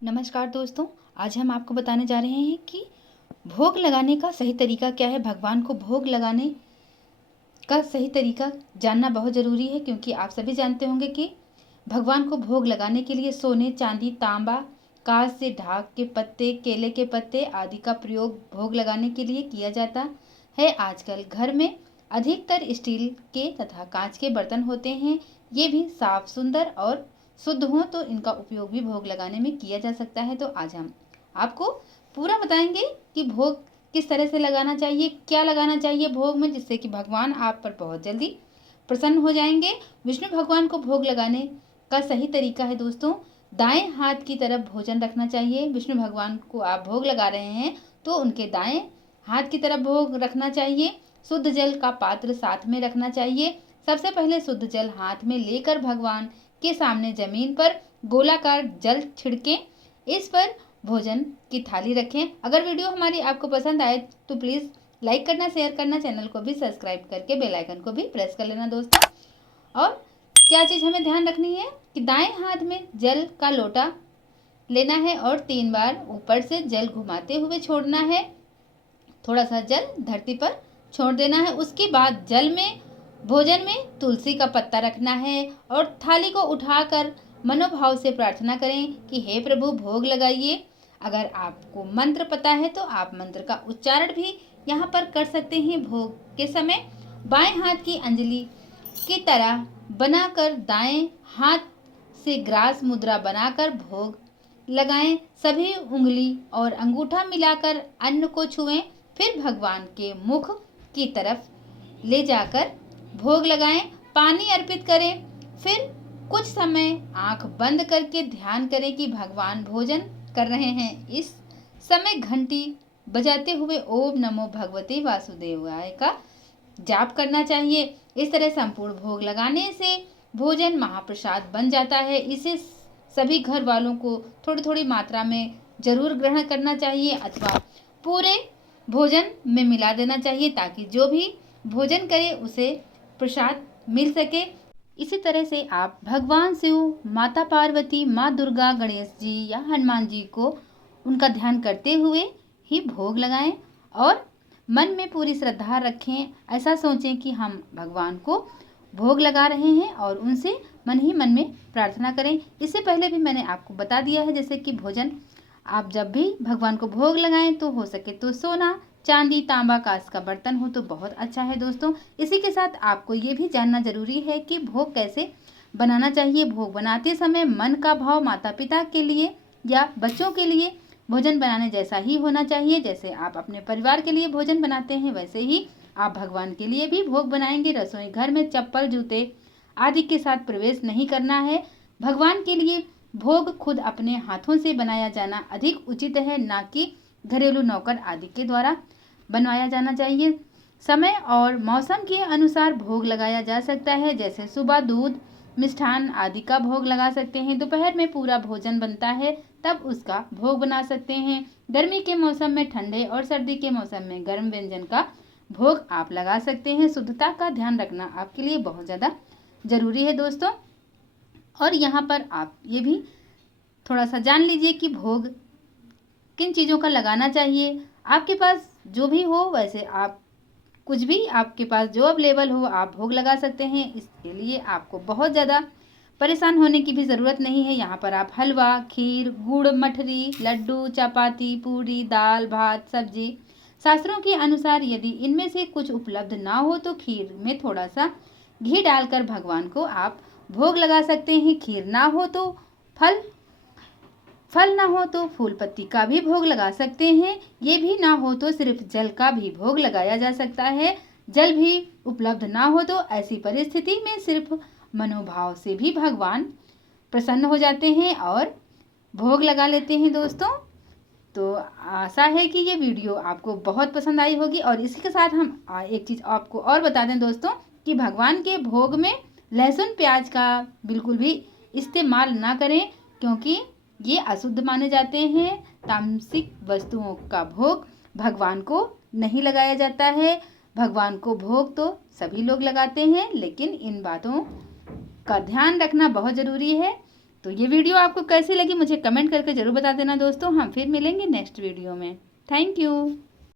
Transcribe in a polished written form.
नमस्कार दोस्तों। आज हम आपको बताने जा रहे हैं कि भोग लगाने का सही तरीका क्या है। भगवान को भोग लगाने का सही तरीका जानना बहुत ज़रूरी है, क्योंकि आप सभी जानते होंगे कि भगवान को भोग लगाने के लिए सोने, चांदी, तांबा, कांच से ढाक के पत्ते, केले के पत्ते आदि का प्रयोग भोग लगाने के लिए किया जाता है। आजकल घर में अधिकतर स्टील के तथा कांच के बर्तन होते हैं। ये भी साफ, सुंदर और शुद्ध हों तो इनका उपयोग भी भोग लगाने में किया जा सकता है। तो आज हम आपको पूरा बताएंगे कि भोग किस तरह से लगाना चाहिए, क्या लगाना चाहिए भोग में, जिससे कि भगवान आप पर बहुत जल्दी प्रसन्न हो जाएंगे। विष्णु भगवान को भोग लगाने का सही तरीका है दोस्तों, दाएं हाथ की तरफ भोजन रखना चाहिए। विष्णु भगवान को आप भोग लगा रहे हैं तो उनके दाएं हाथ की तरफ भोग रखना चाहिए। शुद्ध जल का पात्र साथ में रखना चाहिए। सबसे पहले शुद्ध जल हाथ में लेकर भगवान के सामने जमीन पर गोलाकार जल छिड़कें। इस पर भोजन की थाली रखें। अगर वीडियो हमारी आपको पसंद आए तो प्लीज़ लाइक करना, शेयर करना, चैनल को भी सब्सक्राइब करके बेल आइकन को भी प्रेस कर लेना दोस्तों। और क्या चीज़ हमें ध्यान रखनी है कि दाएं हाथ में जल का लोटा लेना है और 3 बार ऊपर से जल घुमाते हुए छोड़ना है। थोड़ा सा जल धरती पर छोड़ देना है। उसके बाद भोजन में तुलसी का पत्ता रखना है और थाली को उठाकर मनोभाव से प्रार्थना करें कि हे प्रभु भोग लगाइए। अगर आपको मंत्र पता है तो आप मंत्र का उच्चारण भी यहाँ पर कर सकते हैं। भोग के समय बाएं हाथ की अंजलि की तरह बनाकर दाएं हाथ से ग्रास मुद्रा बनाकर भोग लगाएं। सभी उंगली और अंगूठा मिलाकर अन्न को छुएं, फिर भगवान के मुख की तरफ ले जाकर भोग लगाएं। पानी अर्पित करें। फिर कुछ समय आंख बंद करके ध्यान करें कि भगवान भोजन कर रहे हैं। इस समय घंटी बजाते हुए ओम नमो भगवते वासुदेवाय का जाप करना चाहिए। इस तरह संपूर्ण भोग लगाने से भोजन महाप्रसाद बन जाता है। इसे सभी घर वालों को थोड़ी थोड़ी मात्रा में जरूर ग्रहण करना चाहिए अथवा पूरे भोजन में मिला देना चाहिए, ताकि जो भी भोजन करे उसे प्रसाद मिल सके। इसी तरह से आप भगवान शिव, माता पार्वती, माँ दुर्गा, गणेश जी या हनुमान जी को उनका ध्यान करते हुए ही भोग लगाएं और मन में पूरी श्रद्धा रखें। ऐसा सोचें कि हम भगवान को भोग लगा रहे हैं और उनसे मन ही मन में प्रार्थना करें। इससे पहले भी मैंने आपको बता दिया है, जैसे कि भोजन आप जब भी भगवान को भोग लगाएं तो हो सके तो सोना, चांदी, तांबा, कांच का बर्तन हो तो बहुत अच्छा है दोस्तों। इसी के साथ आपको ये भी जानना जरूरी है कि भोग कैसे बनाना चाहिए। भोग बनाते समय मन का भाव माता पिता के लिए या बच्चों के लिए भोजन बनाने जैसा ही होना चाहिए। जैसे आप अपने परिवार के लिए भोजन बनाते हैं, वैसे ही आप भगवान के लिए भी भोग बनाएंगे। रसोई घर में चप्पल, जूते आदि के साथ प्रवेश नहीं करना है। भगवान के लिए भोग खुद अपने हाथों से बनाया जाना अधिक उचित है, ना कि घरेलू नौकर आदि के द्वारा बनवाया जाना चाहिए। समय और मौसम के अनुसार भोग लगाया जा सकता है। जैसे सुबह दूध, मिष्ठान आदि का भोग लगा सकते हैं। दोपहर में पूरा भोजन बनता है तब उसका भोग बना सकते हैं। गर्मी के मौसम में ठंडे और सर्दी के मौसम में गर्म व्यंजन का भोग आप लगा सकते हैं। शुद्धता का ध्यान रखना आपके लिए बहुत ज़्यादा ज़रूरी है दोस्तों। और यहाँ पर आप ये भी थोड़ा सा जान लीजिए कि भोग किन चीज़ों का लगाना चाहिए। आपके पास जो भी हो, वैसे आप कुछ भी आपके पास जो अवेलेबल हो आप भोग लगा सकते हैं। इसके लिए आपको बहुत ज़्यादा परेशान होने की भी ज़रूरत नहीं है। यहाँ पर आप हलवा, खीर, गुड़, मठरी, लड्डू, चपाती, पूरी, दाल, भात, सब्जी, शास्त्रों के अनुसार यदि इनमें से कुछ उपलब्ध ना हो तो खीर में थोड़ा सा घी डालकर भगवान को आप भोग लगा सकते हैं। खीर ना हो तो फल ना हो तो फूल पत्ती का भी भोग लगा सकते हैं। ये भी ना हो तो सिर्फ जल का भी भोग लगाया जा सकता है। जल भी उपलब्ध ना हो तो ऐसी परिस्थिति में सिर्फ मनोभाव से भी भगवान प्रसन्न हो जाते हैं और भोग लगा लेते हैं दोस्तों। तो आशा है कि ये वीडियो आपको बहुत पसंद आई होगी। और इसी के साथ हम एक चीज़ आपको और बता दें दोस्तों कि भगवान के भोग में लहसुन प्याज का बिल्कुल भी इस्तेमाल ना करें, क्योंकि ये अशुद्ध माने जाते हैं। तामसिक वस्तुओं का भोग भगवान को नहीं लगाया जाता है। भगवान को भोग तो सभी लोग लगाते हैं, लेकिन इन बातों का ध्यान रखना बहुत ज़रूरी है। तो ये वीडियो आपको कैसी लगी मुझे कमेंट करके ज़रूर बता देना दोस्तों। हम फिर मिलेंगे नेक्स्ट वीडियो में। Thank you.